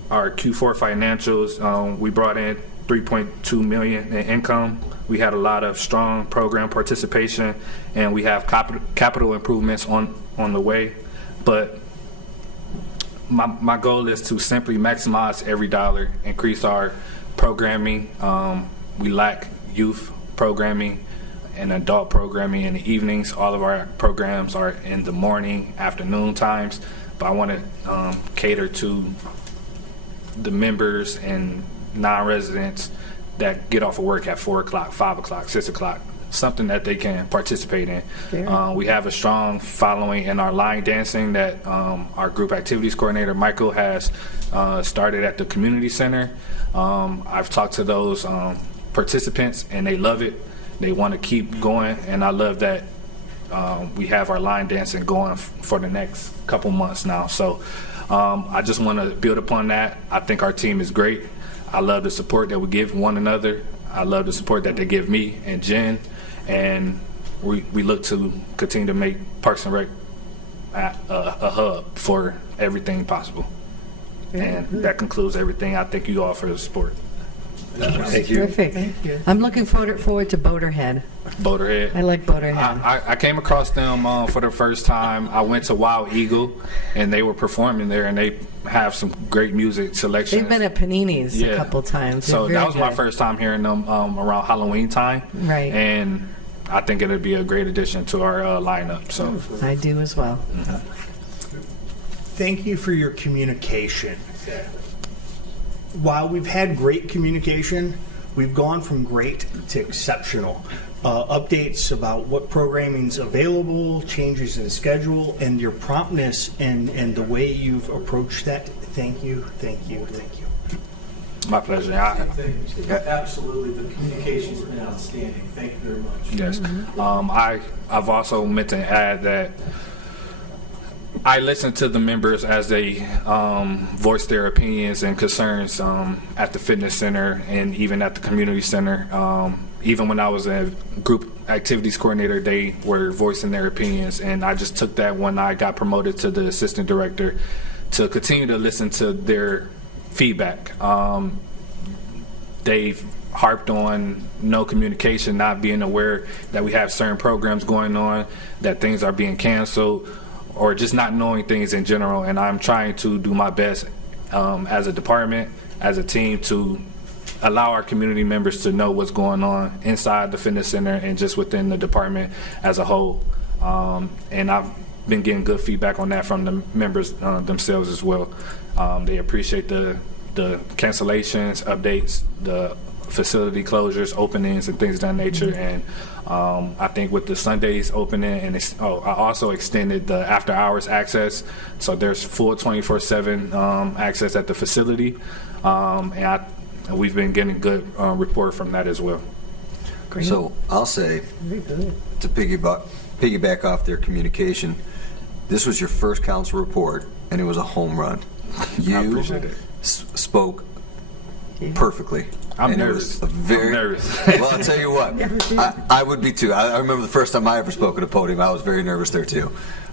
our Q4 financials, we brought in $3.2 million in income. We had a lot of strong program participation, and we have capital improvements on the way. But my goal is to simply maximize every dollar, increase our programming. We lack youth programming and adult programming in the evenings. All of our programs are in the morning, afternoon times, but I want to cater to the members and non-residents that get off of work at 4 o'clock, 5 o'clock, 6 o'clock, something that they can participate in. We have a strong following in our line dancing that our group activities coordinator, Michael, has started at the community center. I've talked to those participants, and they love it. They want to keep going, and I love that we have our line dancing going for the next couple months now. So I just want to build upon that. I think our team is great. I love the support that we give one another. I love the support that they give me and Jen, and we look to continue to make Parks and Rec a hub for everything possible. And that concludes everything. I thank you all for the support. Thank you. Terrific. Thank you. I'm looking forward to Boaterhead. Boaterhead. I like Boaterhead. I came across them for the first time. I went to Wild Eagle, and they were performing there, and they have some great music selections. They've been at Panini's a couple times. So that was my first time hearing them around Halloween time. Right. And I think it'd be a great addition to our lineup. So I do as well. Thank you for your communication. While we've had great communication, we've gone from great to exceptional. Updates about what programming's available, changes in schedule, and your promptness and the way you've approached that. Thank you, thank you, thank you. My pleasure. Absolutely, the communication's been outstanding. Thank you very much. Yes. I've also meant to add that I listen to the members as they voice their opinions and concerns at the fitness center and even at the community center. Even when I was a group activities coordinator, they were voicing their opinions, and I just took that when I got promoted to the assistant director to continue to listen to their feedback. They've harped on no communication, not being aware that we have certain programs going on, that things are being canceled, or just not knowing things in general. And I'm trying to do my best as a department, as a team, to allow our community members to know what's going on inside the fitness center and just within the department as a whole. And I've been getting good feedback on that from the members themselves as well. They appreciate the cancellations, updates, the facility closures, openings, and things of that nature. And I think with the Sundays opening, and I also extended the after-hours access, so there's full 24/7 access at the facility, and we've been getting good report from that as well. So I'll say, to piggyback off their communication, this was your first council report, and it was a home run. You I appreciate it. Spoke perfectly. I'm And it nervous. was I'm nervous. Well, I'll tell you what, I would be too. I remember the first time I ever spoke at a podium, I was very nervous there too.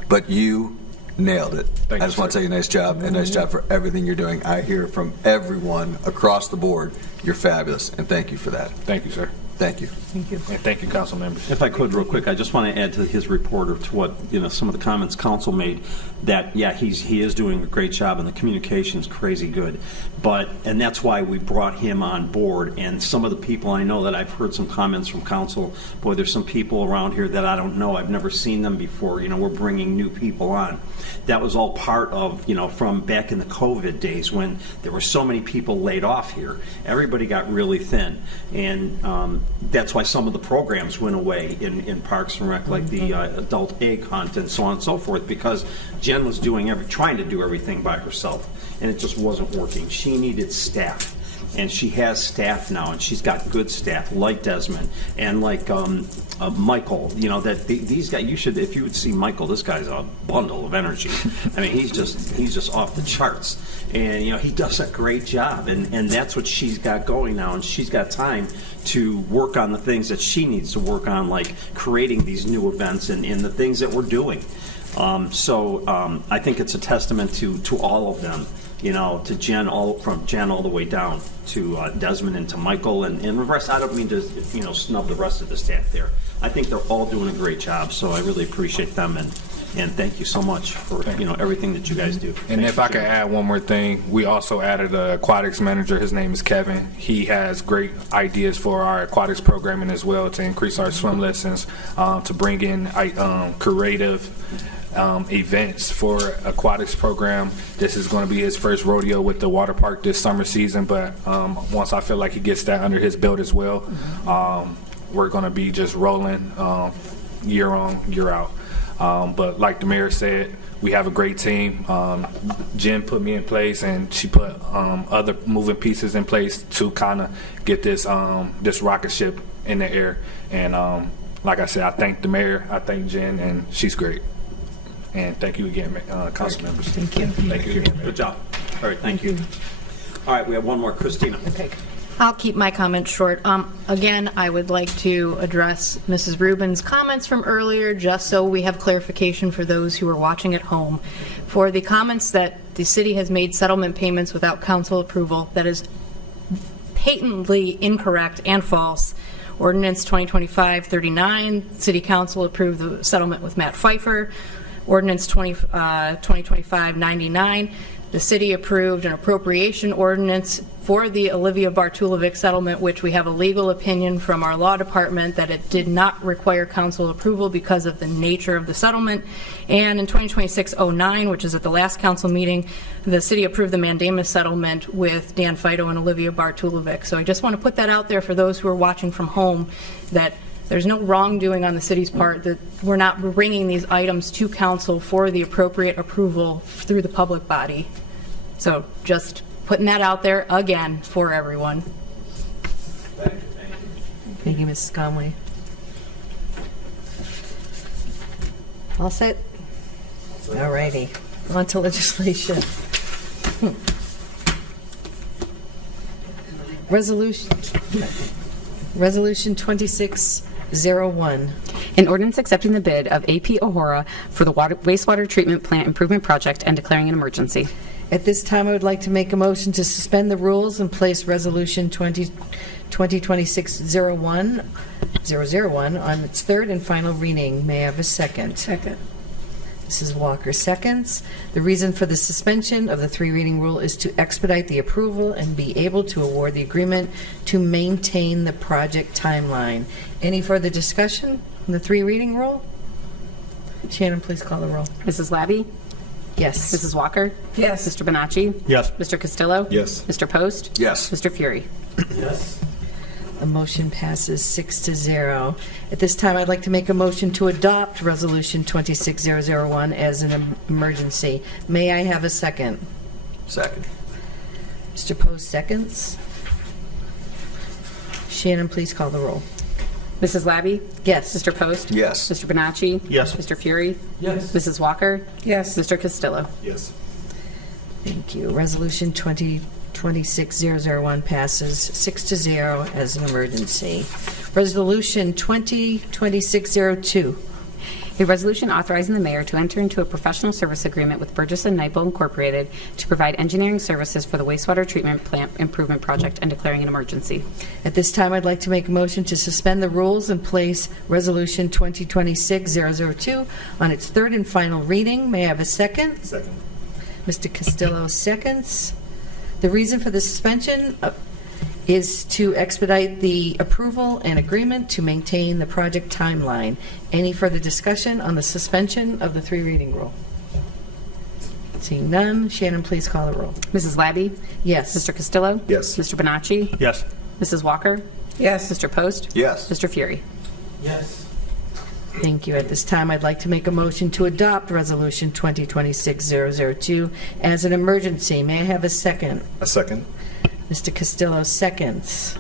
But you nailed it. Thank I you, just want to sir. tell you nice job, and nice job for everything you're doing. I hear from everyone across the board, you're fabulous, and thank you for that. Thank you, sir. Thank you. Thank you. And thank you, council members. If I could, real quick, I just want to add to his report or to what, some of the comments council made, that, yeah, he is doing a great job, and the communication's crazy good. And that's why we brought him on board, and some of the people I know that I've heard some comments from council, boy, there's some people around here that I don't know, I've never seen them before, we're bringing new people on. That was all part of, from back in the COVID days when there were so many people laid off here. Everybody got really thin, and that's why some of the programs went away in Parks and Rec, like the adult egg hunt and so on and so forth, because Jen was trying to do everything by herself, and it just wasn't working. She needed staff, and she has staff now, and she's got good staff like Desmond and like Michael. That these guys, if you would see Michael, this guy's a bundle of energy. I mean, he's just off the charts, and he does a great job, and that's what she's got going now, and she's got time to work on the things that she needs to work on, like creating these new events and the things that we're doing. I think it's a testament to all of them, to Jen, from Jen all the way down to Desmond and to Michael and the rest. I don't mean to, snub the rest of the staff there. I think they're all doing a great job, so I really appreciate them, and thank you so much for, everything that you guys do. And Thanks if I for could sharing. add one more thing, we also added an aquatics manager. His name is Kevin. He has great ideas for our aquatics programming as well, to increase our swim lessons, to bring in creative events for aquatics program. This is going to be his first rodeo with the water park this summer season, but once I feel like he gets that under his belt as well, we're going to be just rolling year on, year out. But like the mayor said, we have a great team. Jen put me in place, and she put other moving pieces in place to kind of get this rocket ship in the air. And like I said, I thank the mayor, I thank Jen, and she's great. And thank you again, council members. Thank you. Thank you again, Mayor. Good job. All right, thank you. All right, we have one more. Christina. Okay. I'll keep my comments short. Again, I would like to address Mrs. Rubin's comments from earlier, just so we have clarification for those who are watching at home. For the comments that the city has made settlement payments without council approval, that is patently incorrect and false. Ordinance 2025-39, City Council approved the settlement with Matt Pfeiffer. Ordinance 2025-99, the city approved an appropriation ordinance for the Olivia Bartulovic settlement, which we have a legal opinion from our law department that it did not require council approval because of the nature of the settlement. And in 2026-09, which is at the last council meeting, the city approved the mandamus settlement with Dan Fido and Olivia Bartulovic. So I just want to put that out there for those who are watching from home, that there's no wrongdoing on the city's part, that we're not bringing these items to council for the appropriate approval through the public body. So just putting that out there again for everyone. Thank you, Mrs. Conway. All set? All righty. On to legislation. Resolution 2601. An ordinance accepting the bid of AP O'Hara for the wastewater treatment plant improvement project and declaring an emergency. At this time, I would like to make a motion to suspend the rules and place Resolution 2026-01 on its third and final reading. May I have a second? Second. Mrs. Walker seconds. The reason for the suspension of the three-reading rule is to expedite the approval and be able to award the agreement to maintain the project timeline. Any further discussion on the three-reading rule? Shannon, please call the roll. Mrs. Labby? Yes. Mrs. Walker? Yes. Mr. Bonacci? Yes. Mr. Castillo? Yes. Mr. Post? Yes. Mr. Fury? The motion passes 6-0. At this time, I'd like to make a motion to adopt Resolution 26001 as an emergency. May I have a second? Second. Mr. Post seconds. Shannon, please call the roll. Mrs. Labby? Yes. Mr. Post? Yes. Mr. Bonacci? Yes. Mr. Fury? Yes. Mrs. Walker? Yes. Mr. Castillo? Yes. Thank you. Resolution 26001 passes 6-0 as an emergency. Resolution 202602. A resolution authorizing the mayor to enter into a professional service agreement with Burgess & Nyepel Incorporated to provide engineering services for the wastewater treatment plant improvement project and declaring an emergency. At this time, I'd like to make a motion to suspend the rules and place Resolution 2026-002 on its third and final reading. May I have a second? Second. Mr. Castillo seconds. The reason for the suspension is to expedite the approval and agreement to maintain the project timeline. Any further discussion on the suspension of the three reading rule? Seeing none, Shannon, please call the roll. Mrs. Labby? Yes. Mr. Castillo? Yes. Mr. Bonacci? Yes. Mrs. Walker? Yes. Mr. Post? Yes. Mr. Fury? Yes. Thank you. At this time, I'd like to make a motion to adopt Resolution 2026-002 as an emergency. May I have a second? A second. Mr. Castillo seconds.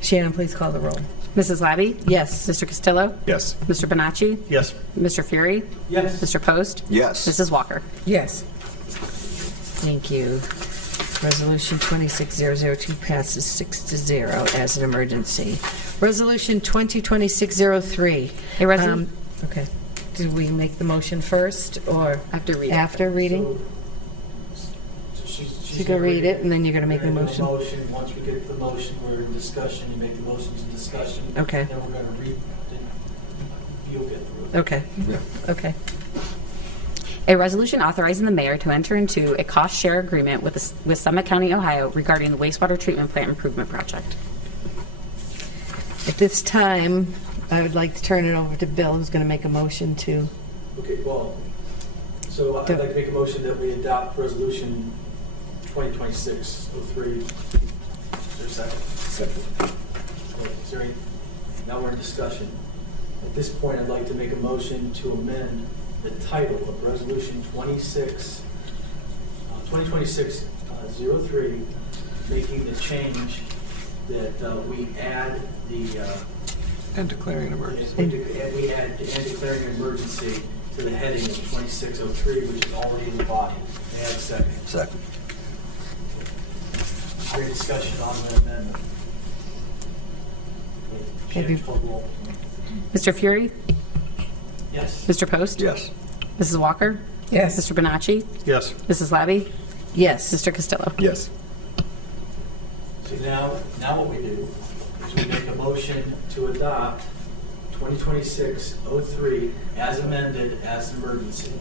Shannon, please call the roll. Mrs. Labby? Yes. Mr. Castillo? Yes. Mr. Bonacci? Yes. Mr. Fury? Yes. Mr. Post? Yes. Mrs. Walker? Yes. Thank you. Resolution 26002 passes 6-0 as an emergency. Resolution 2026-03. A resolution. Okay. Did we make the motion first or After reading. after reading? She's You can read it and then you're going to make the motion. Once we get the motion, we're in discussion, you make the motions in discussion. Okay. Then we're going to read, then you'll get through it. Okay. Okay. A resolution authorizing the mayor to enter into a cost-share agreement with Summit County, Ohio regarding the wastewater treatment plant improvement project. At this time, I would like to turn it over to Bill, who's going to make a motion to... Okay, well, so I'd like to make a motion that we adopt Resolution 2026-03. Is there a second? Second. Okay, is there any, now we're in discussion. At this point, I'd like to make a motion to amend the title of Resolution 2026-03, making the change that we add the... And declaring an emergency. We add and declaring an emergency to the heading of 2603, which is already in the body. May I have a second? Second. Great discussion on the amendment. Shannon, call the roll. Mr. Fury? Yes. Mr. Post? Yes. Mrs. Walker? Yes. Mr. Bonacci? Yes. Mrs. Labby? Yes. Mr. Castillo? Yes. So now what we do is we make a motion to adopt 2026-03 as amended as an emergency.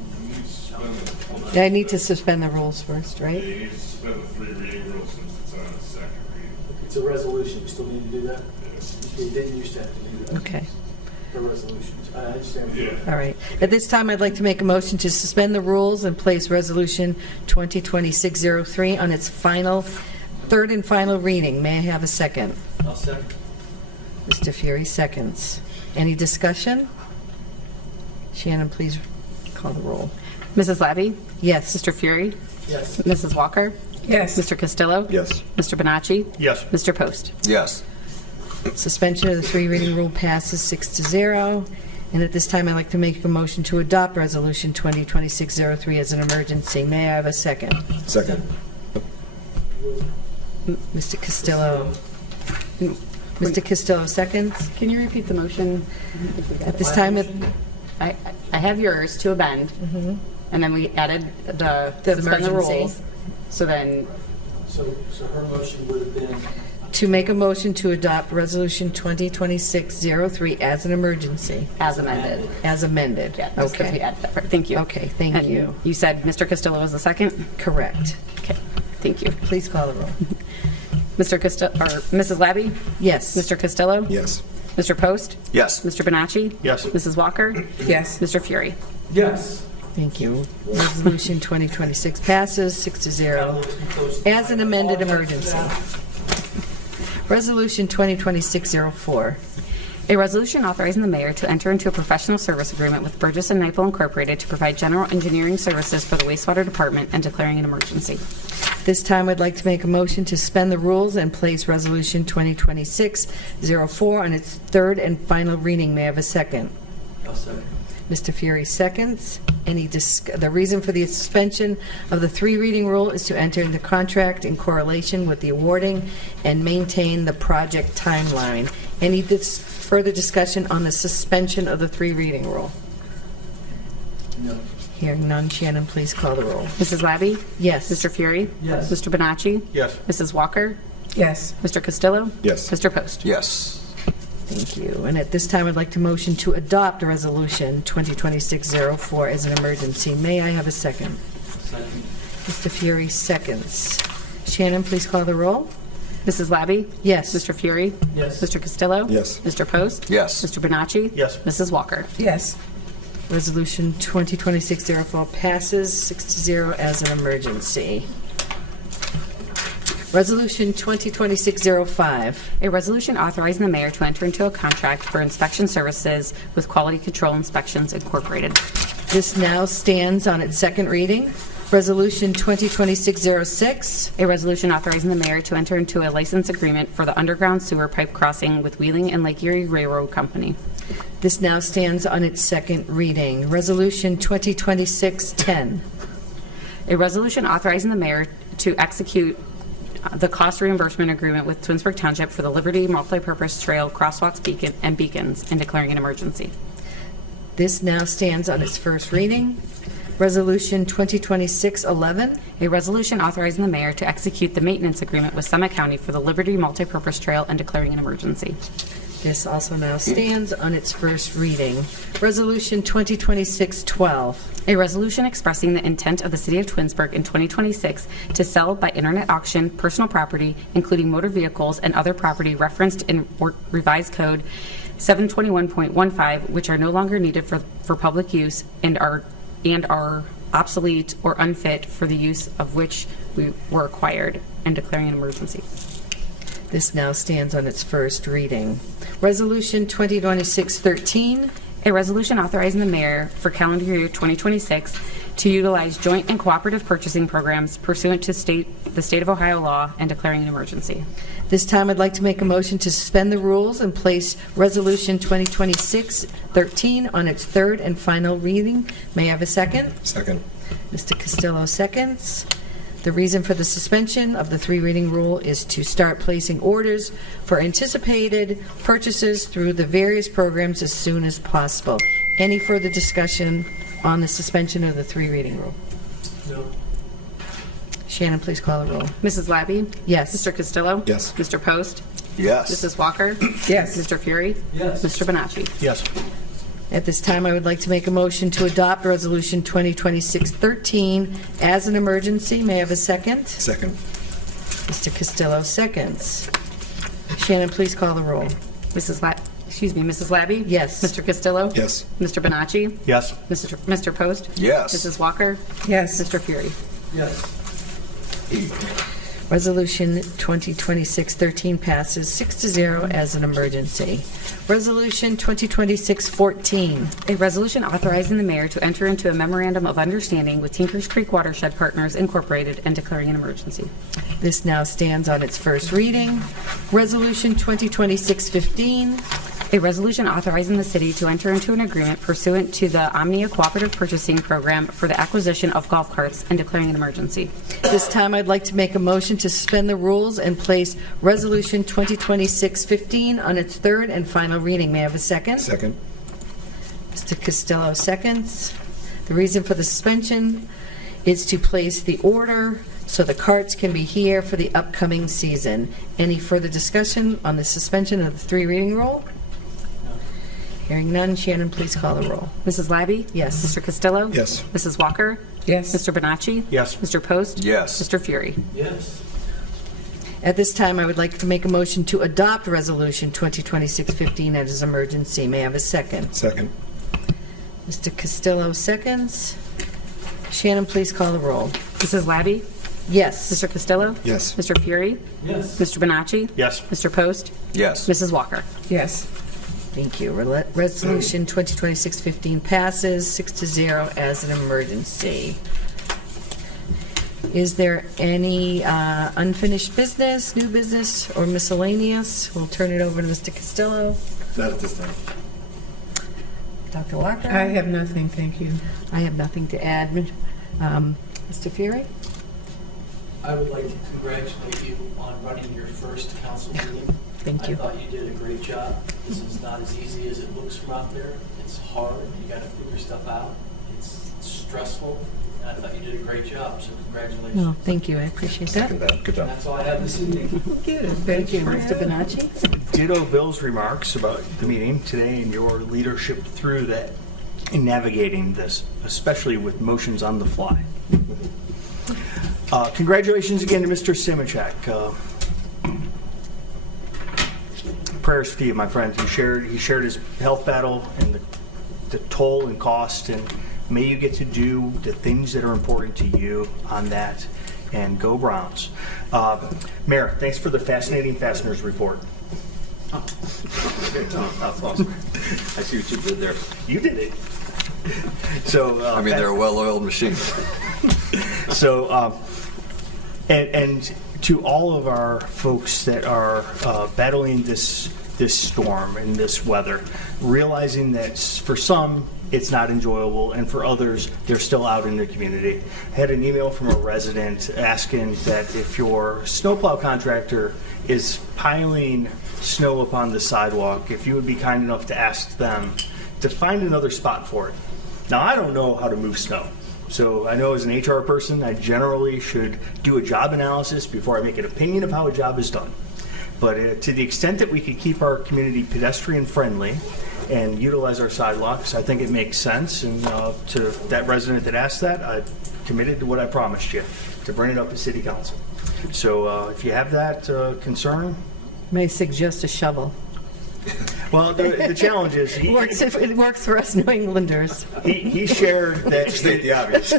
I need to suspend the rules first, right? You need to suspend the three reading rule since it's on its second reading. It's a resolution. You still need to do that? Yes. You didn't used to have to do that. Okay. For resolutions. I understand. Yeah. All right. At this time, I'd like to make a motion to suspend the rules and place Resolution 2026-03 on its third and final reading. May I have a second? I'll second. Mr. Fury seconds. Any discussion? Shannon, please call the roll. Mrs. Labby? Yes. Mr. Fury? Yes. Mrs. Walker? Yes. Mr. Castillo? Yes. Mr. Bonacci? Yes. Mr. Post? Yes. Suspension of the three reading rule passes 6-0. And at this time, I'd like to make a motion to adopt Resolution 2026-03 as an emergency. May I have a second? Second. Mr. Castillo. Mr. Castillo seconds. Can you repeat the motion? At this time, I have yours to amend, and then we added the The suspend the emergency. rules. So then, So her motion would have been, to make a motion to adopt Resolution 2026-03 as an emergency, as amended. as amended. Yeah, just because we Okay. added that part. Thank you. Okay, thank And you. You said Mr. Castillo was the second? Correct. Okay, thank you. Please call the roll. Mr. Castillo, or Mrs. Labby? Yes. Mr. Castillo? Yes. Mr. Post? Yes. Mr. Bonacci? Yes. Mrs. Walker? Yes. Mr. Fury? Yes. Thank you. Resolution 2026 passes 6-0 as an amended emergency. Resolution 2026-04. A resolution authorizing the mayor to enter into a professional service agreement with Burgess & Nyepel Incorporated to provide general engineering services for the wastewater department and declaring an emergency. This time, I'd like to make a motion to suspend the rules and place Resolution 2026-04 on its third and final reading. May I have a second? I'll second. Mr. Fury seconds. The reason for the suspension of the three-reading rule is to enter into contract in correlation with the awarding and maintain the project timeline. Any further discussion on the suspension of the three-reading rule? No. Hearing none, Shannon, please call the roll. Mrs. Labby? Yes. Mr. Fury? Yes. Mr. Bonacci? Yes. Mrs. Walker? Yes. Mr. Castillo? Yes. Mr. Post? Yes. Thank you. And at this time, I'd like to motion to adopt Resolution 2026-04 as an emergency. May I have a second? Second. Mr. Fury seconds. Shannon, please call the roll. Mrs. Labby? Yes. Mr. Fury? Yes. Mr. Castillo? Yes. Mr. Post? Yes. Mr. Bonacci? Yes. Mrs. Walker? Yes. Resolution 2026-04 passes 6-0 as an emergency. Resolution 2026-05. A resolution authorizing the mayor to enter into a contract for inspection services with Quality Control Inspections Incorporated. This now stands on its second reading. Resolution 2026-06. A resolution authorizing the mayor to enter into a license agreement for the underground sewer pipe crossing with Wheeling and Lake Erie Railroad Company. This now stands on its second reading. Resolution 2026-10. A resolution authorizing the mayor to execute the cost reimbursement agreement with Twinsburg Township for the Liberty Multipurpose Trail crosswalks and beacons and declaring an emergency. This now stands on its first reading. Resolution 2026-11. A resolution authorizing the mayor to execute the maintenance agreement with Summit County for the Liberty Multipurpose Trail and declaring an emergency. This also now stands on its first reading. Resolution 2026-12. A resolution expressing the intent of the City of Twinsburg in 2026 to sell by internet auction personal property, including motor vehicles and other property referenced in Revised Code 721.15, which are no longer needed for public use and are obsolete or unfit for the use of which we were acquired, and declaring an emergency. This now stands on its first reading. Resolution 2026-13. A resolution authorizing the mayor for calendar year 2026 to utilize joint and cooperative purchasing programs pursuant to the state of Ohio law and declaring an emergency. This time, I'd like to make a motion to suspend the rules and place Resolution 2026-13 on its third and final reading. May I have a second? Second. Mr. Castillo seconds. The reason for the suspension of the three-reading rule is to start placing orders for anticipated purchases through the various programs as soon as possible. Any further discussion on the suspension of the three-reading rule? No. Shannon, please call the roll. Mrs. Labby? Yes. Mr. Castillo? Yes. Mr. Post? Yes. Mrs. Walker? Yes. Mr. Fury? Yes. Mr. Bonacci? Yes. At this time, I would like to make a motion to adopt Resolution 2026-13 as an emergency. May I have a second? Second. Mr. Castillo seconds. Shannon, please call the roll. Mrs. Labby? Yes. Mr. Castillo? Yes. Mr. Bonacci? Yes. Mr. Post? Yes. Mrs. Walker? Yes. Mr. Fury? Yes. Resolution 2026-13 passes 6-0 as an emergency. Resolution 2026-14. A resolution authorizing the mayor to enter into a memorandum of understanding with Tinkers Creek Watershed Partners Incorporated and declaring an emergency. This now stands on its first reading. Resolution 2026-15. A resolution authorizing the city to enter into an agreement pursuant to the Omnia Cooperative Purchasing Program for the acquisition of golf carts and declaring an emergency. This time, I'd like to make a motion to suspend the rules and place Resolution 2026-15 on its third and final reading. May I have a second? Second. Mr. Castillo seconds. The reason for the suspension is to place the order so the carts can be here for the upcoming season. Any further discussion on the suspension of the three-reading rule? Hearing none, Shannon, please call the roll. Mrs. Labby? Yes. Mr. Castillo? Yes. Mrs. Walker? Yes. Mr. Bonacci? Yes. Mr. Post? Yes. Mr. Fury? Yes. At this time, I would like to make a motion to adopt Resolution 2026-15 as an emergency. May I have a second? Second. Mr. Castillo seconds. Shannon, please call the roll. Mrs. Labby? Yes. Mr. Castillo? Yes. Mr. Fury? Yes. Mr. Bonacci? Yes. Mr. Post? Yes. Mrs. Walker? Yes. Thank you. Resolution 2026-15 passes 6-0 as an emergency. Is there any unfinished business, new business, or miscellaneous? We'll turn it over to Mr. Castillo. Not at this time. Dr. Walker? I have nothing, thank you. I have nothing to add. Mr. Fury? I would like to congratulate you on running your first council meeting. Thank you. I thought you did a great job. This is not as easy as it looks from out there. It's hard. You got to figure stuff out. It's stressful. And I thought you did a great job, so congratulations. No, thank you. I appreciate that. Second that. Good And job. that's all I have this evening. Thank you, Mr. Bonacci. Ditto Bill's remarks about the meeting today and your leadership through that in navigating this, especially with motions on the fly. Congratulations again to Mr. Simachek. Prayers to you, my friend. He shared his health battle and the toll and cost, and may you get to do the things that are important to you on that, and go Browns. Mayor, thanks for the fascinating fasteners report. That's awesome. I see what you did there. You did it. So I mean, they're a well-oiled machine. So, and to all of our folks that are battling this storm and this weather, realizing that for some it's not enjoyable, and for others they're still out in the community. I had an email from a resident asking that if your snowplow contractor is piling snow upon the sidewalk, if you would be kind enough to ask them to find another spot for it. Now, I don't know how to move snow. So I know as an HR person, I generally should do a job analysis before I make an opinion of how a job is done. But to the extent that we could keep our community pedestrian friendly and utilize our sidewalks, I think it makes sense. And to that resident that asked that, I committed to what I promised you, to bring it up to City Council. So if you have that concern. May I suggest a shovel? Well, the challenge is It works for us New Englanders. He shared that State the obvious.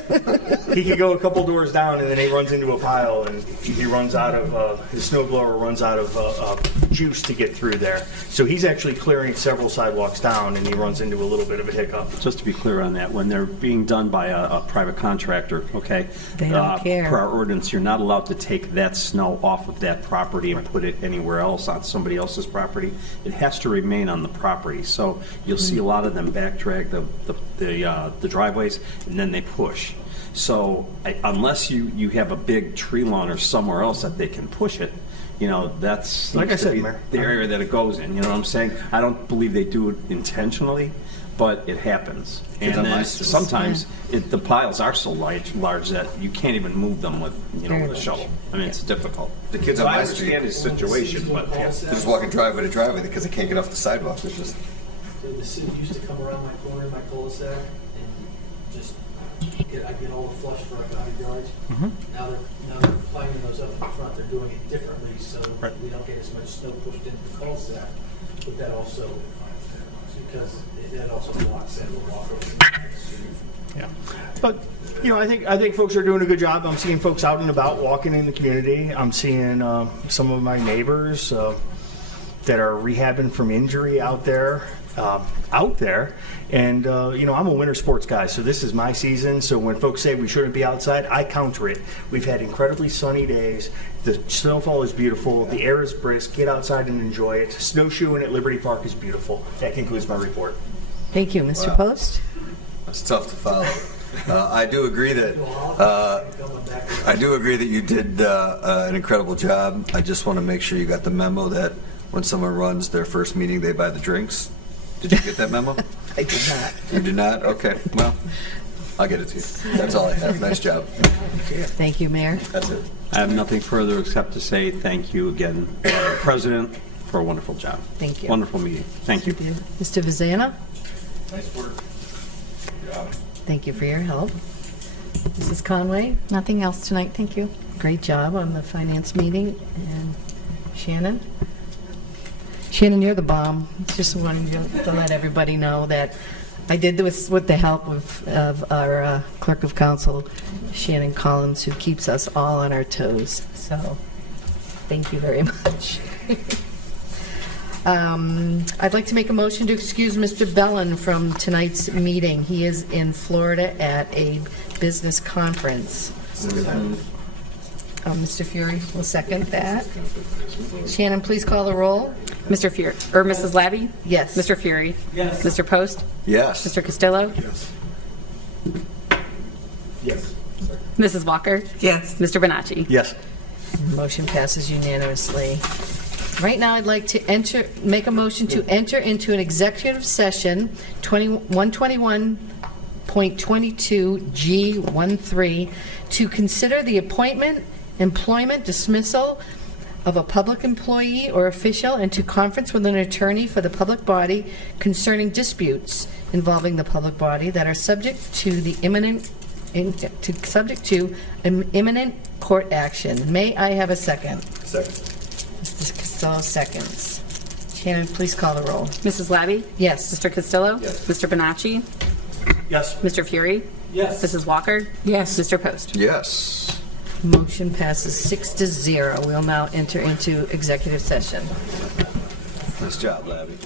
he could go a couple doors down and then he runs into a pile and he runs out of his snowblower runs out of juice to get through there. So he's actually clearing several sidewalks down and he runs into a little bit of a hiccup. Just to be clear on that, when they're being done by a private contractor, okay? They don't care. Per our ordinance, you're not allowed to take that snow off of that property and put it anywhere else on somebody else's property. It has to remain on the property. So you'll see a lot of them back drag the driveways and then they push. So unless you have a big tree lawn or somewhere else that they can push it, you know, that's Like I said, Mayor. the area that it goes in. You know what I'm saying? I don't believe they do it intentionally, but it happens. And on then my sometimes the piles are so large that you can't even move them with with a shovel. I mean, it's difficult. The kids So on I my street, understand his situation, but yeah. they're just walking driveway to driveway because they can't get off the sidewalk. It's just, The city used to come around my corner, my cul-de-sac, and just, I get all the flush for like 100 yards. Now they're flying those up in the front, they're doing it differently, so we don't get as much snow pushed into the cul-de-sac. But that also, because that also blocks that walk over the Yeah. But I think folks are doing a good job. I'm seeing folks out and about walking in the community. I'm seeing some of my neighbors that are rehabbing from injury out there. And I'm a winter sports guy, so this is my season. So when folks say we shouldn't be outside, I counter it. We've had incredibly sunny days. The snowfall is beautiful. The air is brisk. Get outside and enjoy it. Snowshoeing at Liberty Park is beautiful. That concludes my report. Thank you. Mr. Post? it's tough to follow. I do agree that you did an incredible job. I just want to make sure you got the memo that when someone runs their first meeting, they buy the drinks. Did you get that memo? I did not. You did not? Okay. Well, I'll get it to you. That's all I have. Nice job. Thank you, Mayor. That's it. I have nothing further except to say thank you again, President, for a wonderful job. Thank you. Wonderful meeting. Thank you. Mr. Vazana? Nice work. Good job. Thank you for your help. Mrs. Conway? Nothing else tonight, thank you. great job on the finance meeting. And Shannon? Shannon, you're the bomb. Just wanted to let everybody know that I did this with the help of our clerk of council, Shannon Collins, who keeps us all on our toes. So thank you very much. I'd like to make a motion to excuse Mr. Bellin from tonight's meeting. He is in Florida at a business conference. Mr. Fury will second that. Shannon, please call the roll. Mr. Fury, or Mrs. Labby? Yes. Mr. Fury? Yes. Mr. Post? Yes. Mr. Castillo? Yes. Yes. Mrs. Walker? Yes. Mr. Bonacci? Yes. Motion passes unanimously. Right now, I'd like to make a motion to enter into an executive session, 121.22G13, to consider the appointment, employment, dismissal of a public employee or official, and to conference with an attorney for the public body concerning disputes involving the public body that are subject to imminent court action. May I have a second? Second. Mr. Costello seconds. Shannon, please call the roll. Mrs. Labby? Yes. Mr. Castillo? Yes. Mr. Bonacci? Yes. Mr. Fury? Yes. Mrs. Walker? Yes. Mr. Post? Yes. Motion passes 6-0. We'll now enter into executive session. Nice job, Labby.